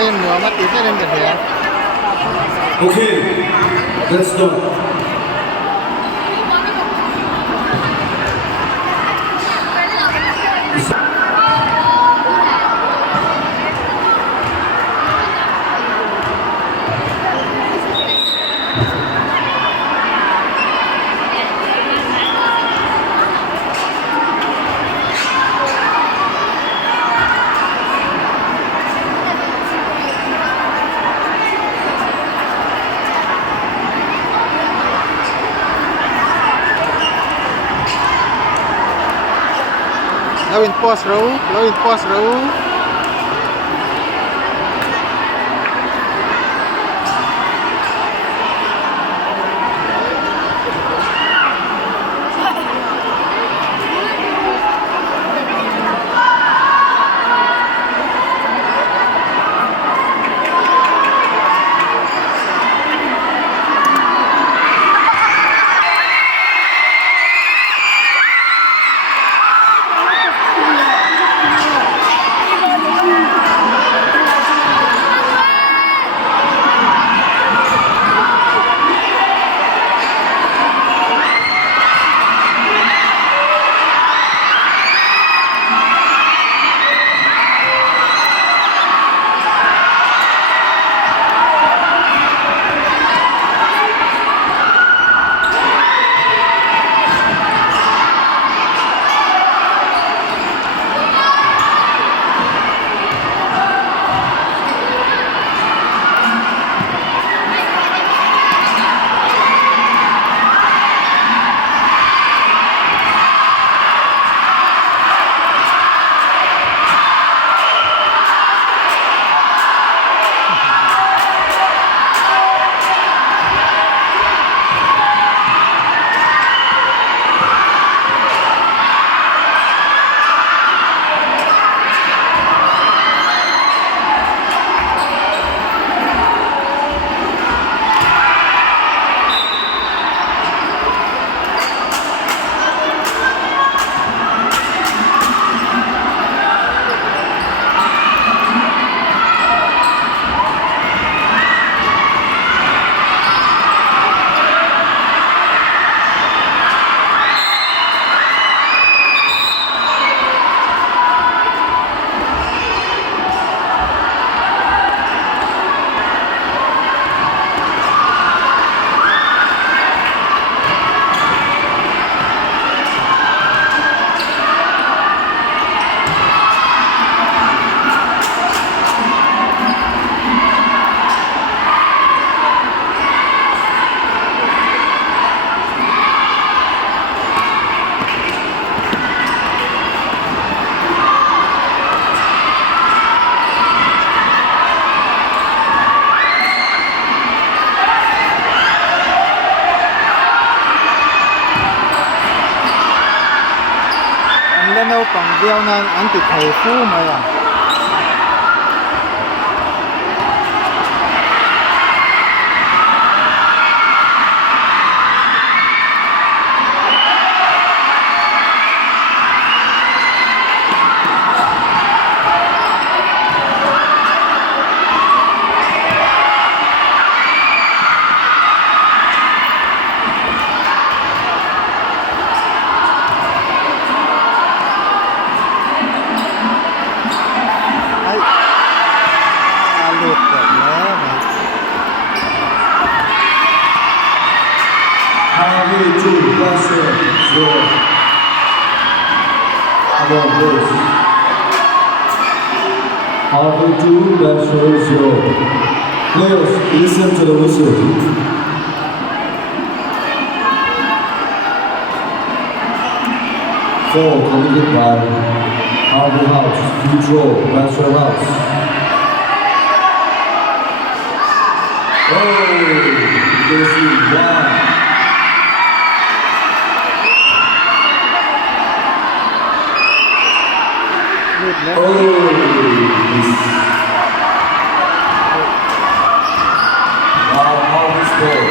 yung mga matita rin kasi yan. Okay, let's start. Lawin pause raw, lawin pause raw. Lanaw pang diyaw ng anti-typhoon ayan. Harvey 2, Blaster 0. Come on, please. Harvey 2, Blaster 0. Players, listen to the whistle. 4 committed by Harvey House, Control, Blaster House. Oh, this is one. Wow, how this ball.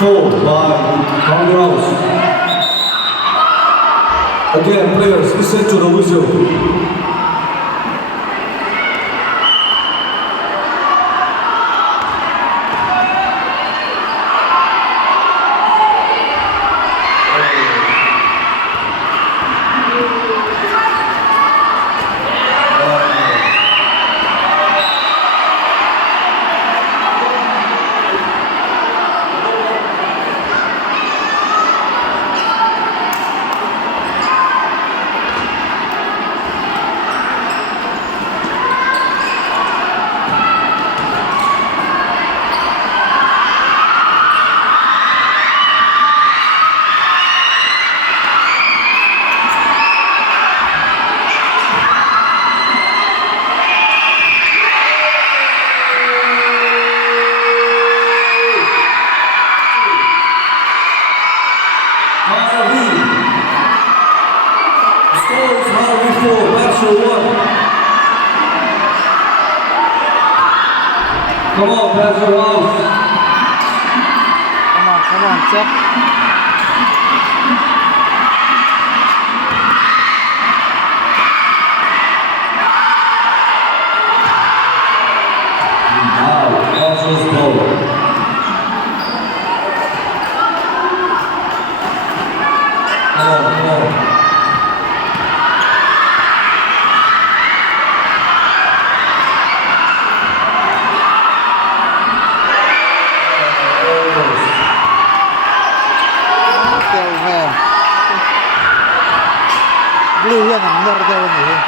4 by Bobby House. Again, players, listen to the whistle. Come on, Pastor House. Come on, Jack. Now, Pastor's ball. Come on. Blue here and there there.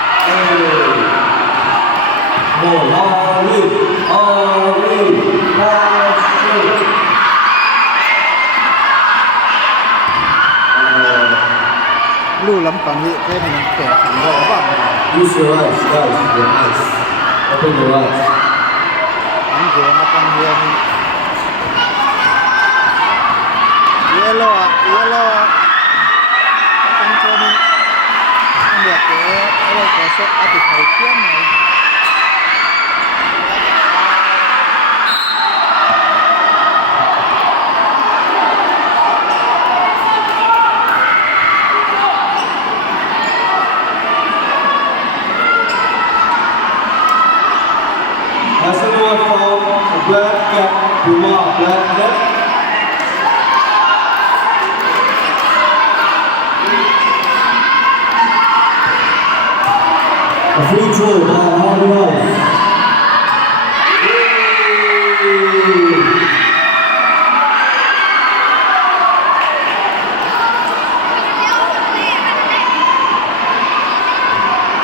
Blue lắm còn hiện thế này kẻ phản rõ vào. Use your eyes, guys, your eyes. Open your eyes. Anh kẻ nó còn hiện. Yellow ạ. Anh cho mình anh được cái số áp lực thời tiết này. Has anyone found a black cat? Black cat? A free throw by Harvey House.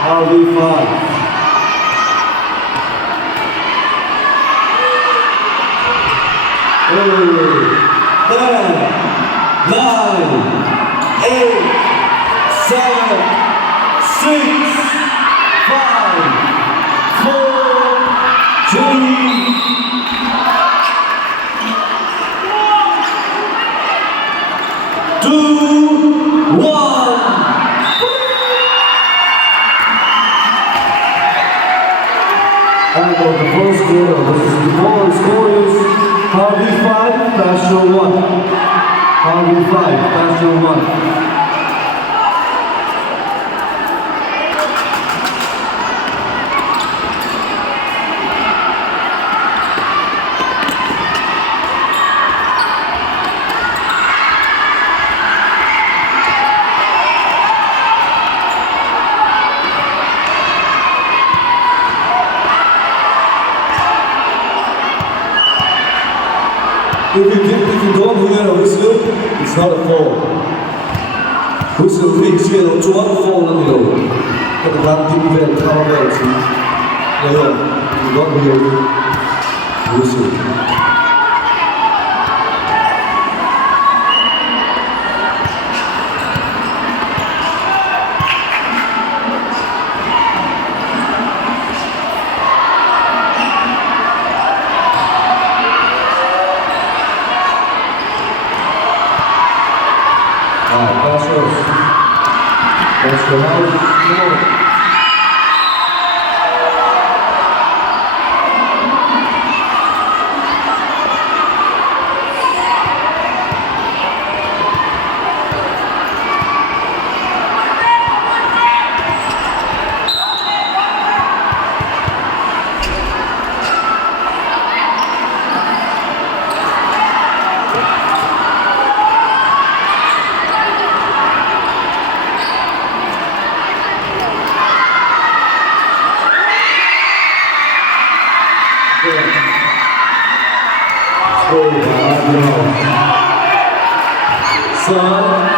Harvey 5. 10, 9, 8, 7, 6, 5, 4, 3, 2, 1. And on the first quarter, this is the score is Harvey 5, Pastor 1. Harvey 5, Pastor 1. If you don't hear a whistle, it's not a fall. Whistle means you don't fall on the road. But the band didn't get power if you don't hear a whistle. Pastor House, 1.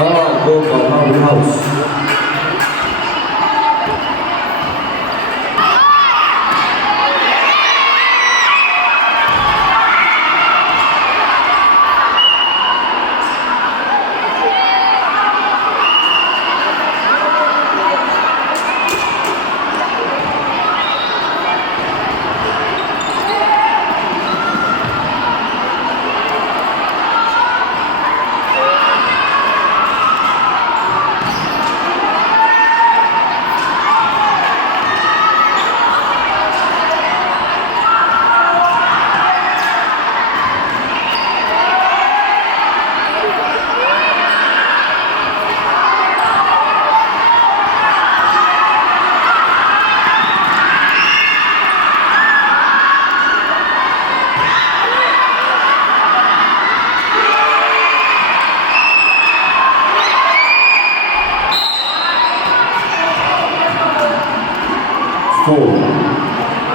Timeout called by Harvey House.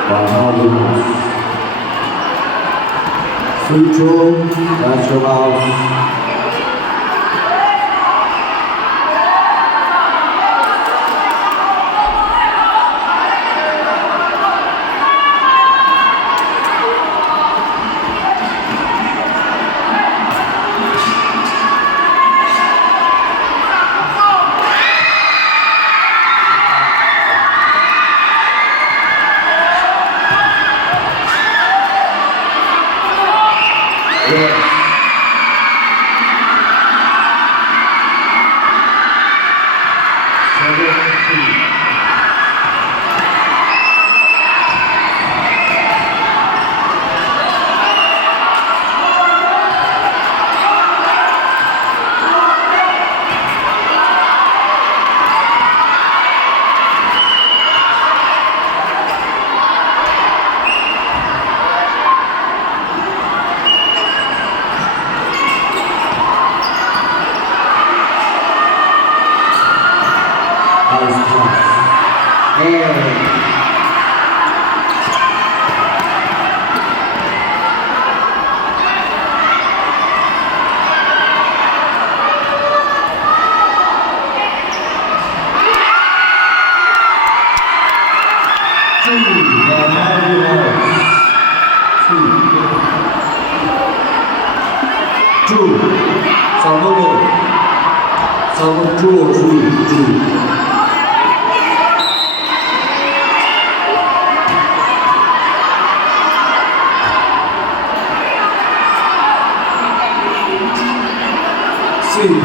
By Harvey House. Free throw, National House.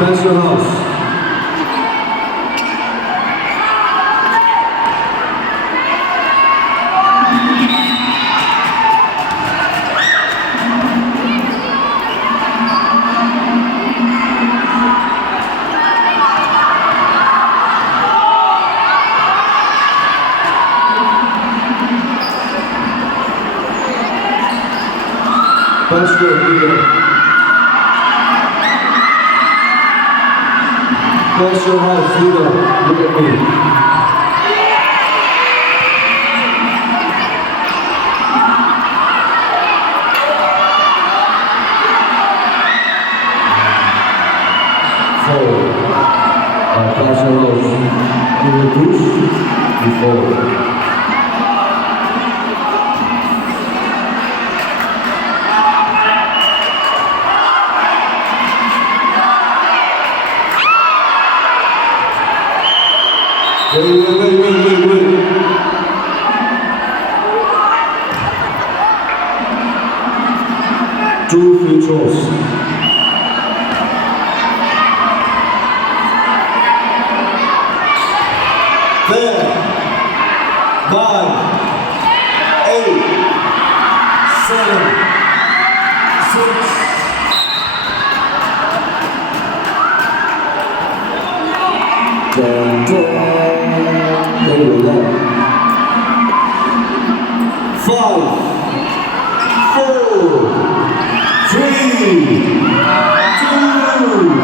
Pass your house. Pass your leader. Pass your house, leader. Look at me. Pass your house. You will push, you fall. Wait. Two free throws. There. 9, 8, 7, 6. There we go. 5, 4, 3, 2, 1.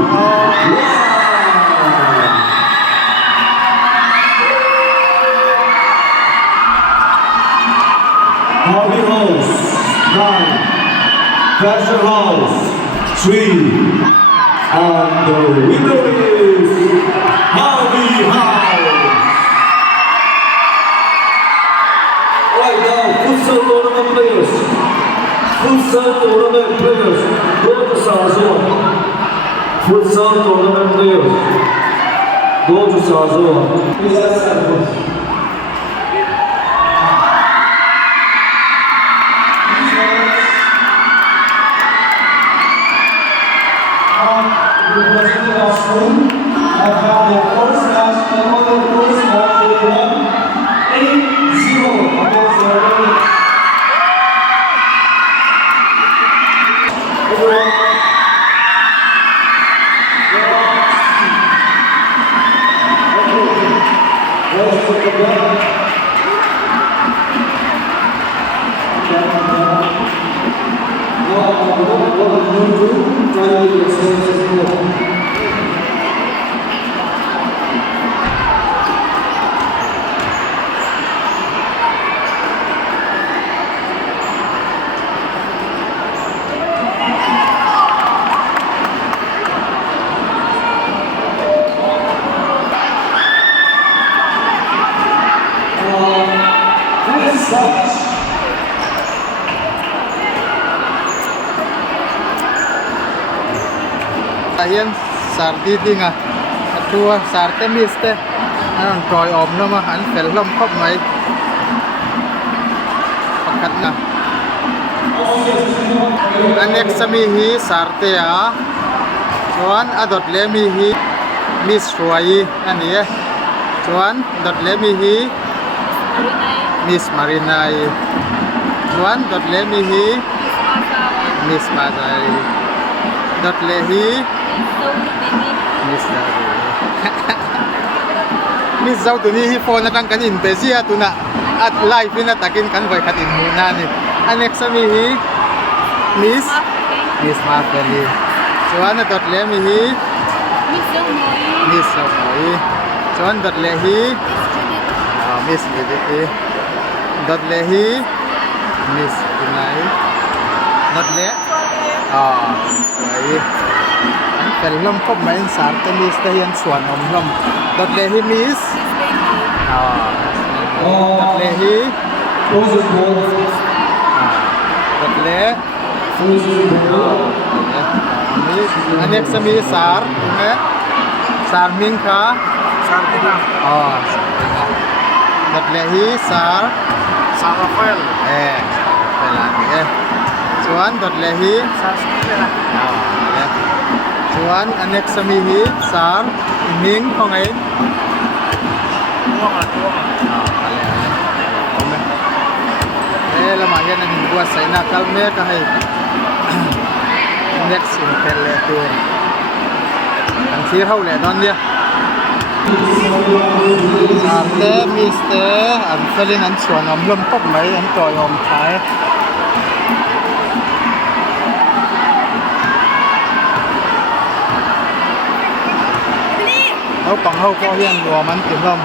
Harvey House, 9, Passion House, 3, and the winner is Harvey House. Right now, futsal tournament players, go to Sarzoa. Futsal tournament players, go to Sarzoa. Please stand. Representing our school, I have the first match and all the first match they won 8-0 against their opponent. Everyone, let's put the ball. Hian sardi dinga atua sarte miste an koi om lama an fel lam khop mai pakat na anek sami hi sarte a chuan adot le mi hi miss ruai ani e chuan dot le mi hi miss marinai chuan dot le mi hi miss mazai dot le hi Miss Zau tu ni hi phone na tang kanin bezia tu na at live na takin kan vai khatin muna ni anexa mi hi Miss Mafeli chuan dot le mi hi Miss Zau moi chuan dot le hi Miss Viditi dot le hi Miss Kunai dot le ai fel lom khop mai sar te miss te hian suan om lom dot le hi miss dot le hi dot le anek sami sar ne sar ming kha sar tina dot le hi sar Rafael pelani chuan dot le hi sar chuan anek sami hi sar ming khongai lama hian an buat saina kalme ka hai next in pelle tu an thir ho le don dia sarte miste an felin an chuan om lom kop mai an toy om thai hậu bằng hậu có hiền của mắn tiếng lông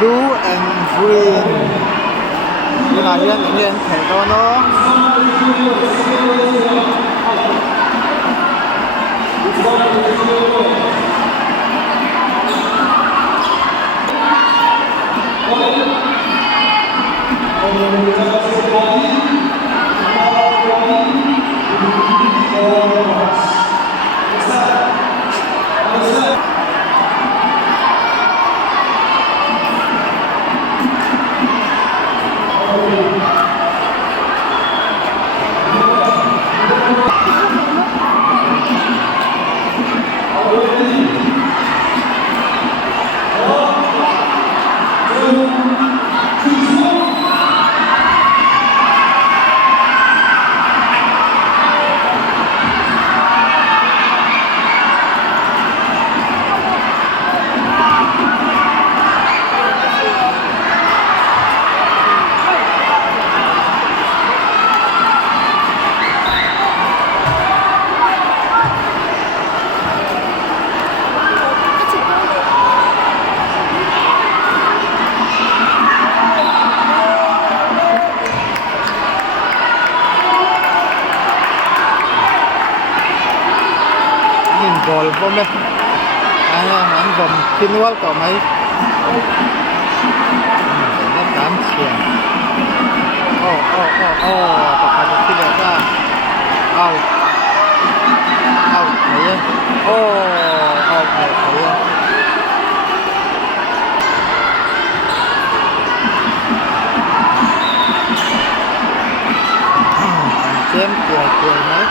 blue and green như là hiền thể đó nó nhìn bol bom đây anh bom kinh wal có mấy nó cám xiềng bọc hạt cái này ra ao thấy thấy xem cười mấy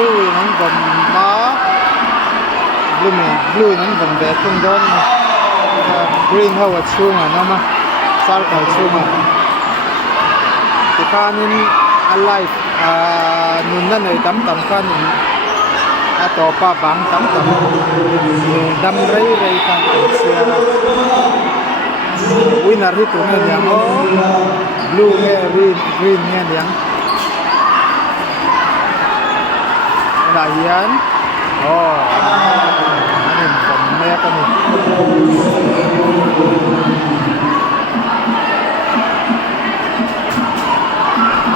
blue nắng vòng đó blue nắng vòng đẹp không đơn green hoa chuông à nó mà sao cả chuông à thì pha nên alive nunนั่นเลยตำๆกันต่อป้าบังตำๆดำไรกันเสียวินาทีตัวนี้ยังblue เนี่ย green เนี่ยยังlahian ini bomnya kan nih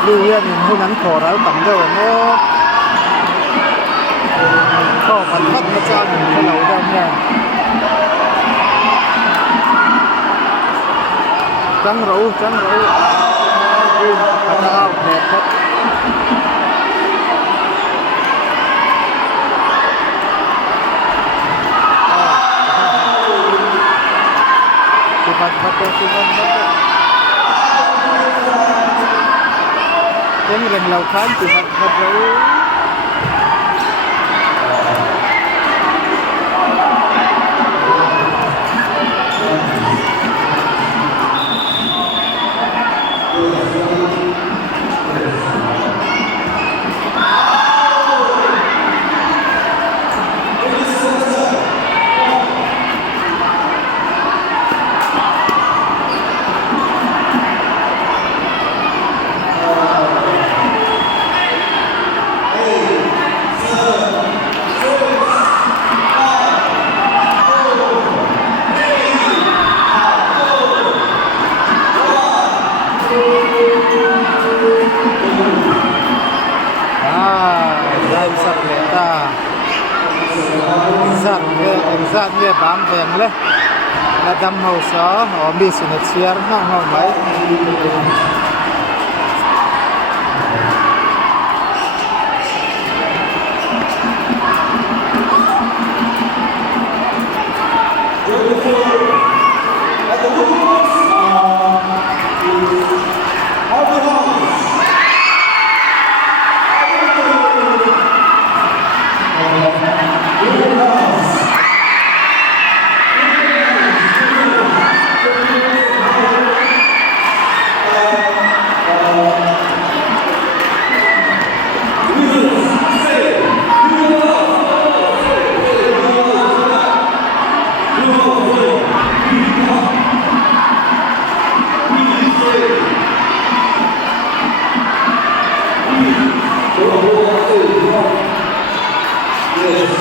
lu ya nih hunan koral tangga wano kok kan macam kalau udahnya trắng rượu cacao đẹp hết sifat ini yang lautan sifat Zat nghe bám vàng lên là đâm màu xó họ bị sự nét xéo nó mấy Yes.